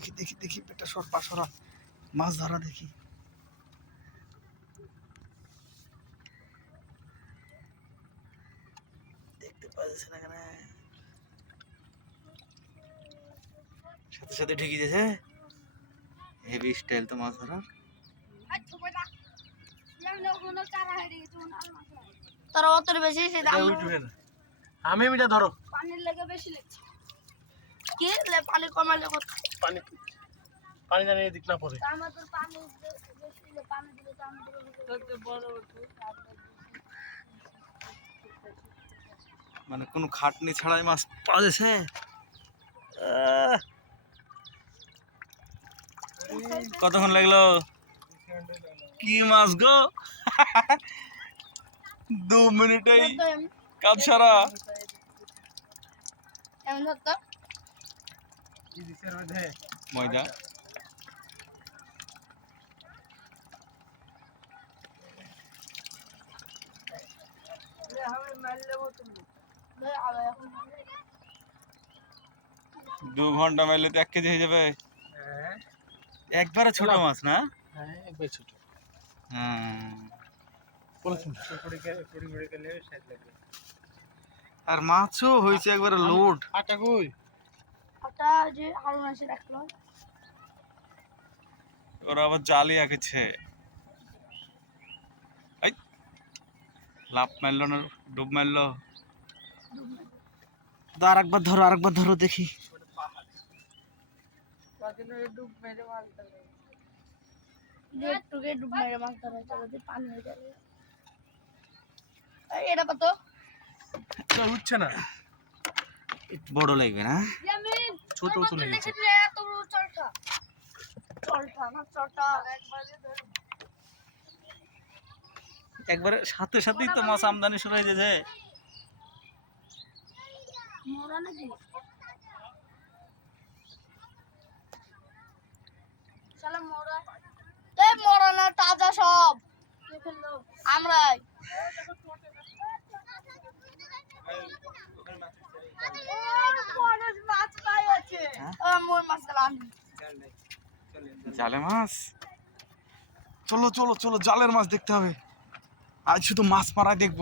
দেখি দেখি দেখি পেটটা সর পা সরা। মাছ ধরা দেখি। দেখতে পাচ্ছি না কেন সাথে সাথে ঢুকে গেছে হেভি স্টাইল তো মাছ ধরার। তোরা অত বেশি সে দাম আমি মিটা ধরো। পানির লেগে বেশি লাগছে। কি? লে পানি কমালে কত পানি পানি জানি এদিক না পড়ে। আমাদের পানি পানি দিলে তো আমাদের বড় মানে কোনো খাটনি ছাড়াই মাছ পাওয়া যাচ্ছে? কতক্ষণ লাগল? কি মাছ গো? দু মিনিটেই কাজ সারা ধরতো ময়দা। দু ঘণ্টা মারলে তো এক কেজি হয়ে যাবে। একবারে ছোট মাছ না? হ্যাঁ। আর মাছও হয়েছে একবারে লোড আটা কই? ওটা যে হারুন এসে রাখল। ওরা আবার জালি আঁকেছে। এই লাভ মারলো না ডুব মারলো। তো আরেকবার ধরো আরেকবার ধরো দেখি। যে একটু গে ডুব মেরে মাছ ধরা পানি হয়ে যাবে। এটা কত? উঠছে না। বড় লাগবে না। ছোট একবারে সাথে সাথেই তো মাছ আমদানি শুরু হয়ে যাচ্ছে মোরা নাকি চলো মোরা এই মোরা না তাজা সব কে ফেলল আমরাই মাছ পাই আছে জালে মাছ? চলো চলো চলো, জালের মাছ দেখতে হবে। আজ শুধু মাছ মারা দেখব।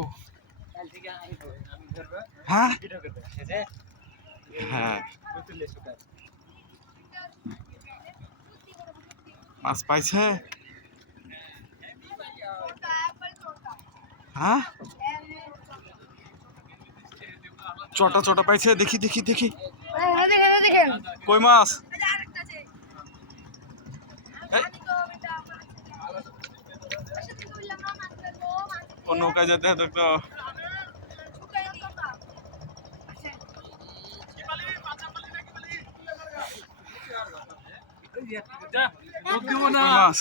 হ্যাঁ? হ্যাঁ। মাছ পাইছে? হ্যাঁ? চটা চটা পাইছে? দেখি দেখি দেখি। কই মাছ? নৌকায় যেতে মাছ?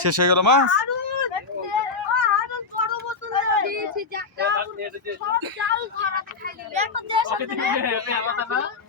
শেষ হয়ে গেল মাছ? আলাদা না संस्कृति में हमें आता था ना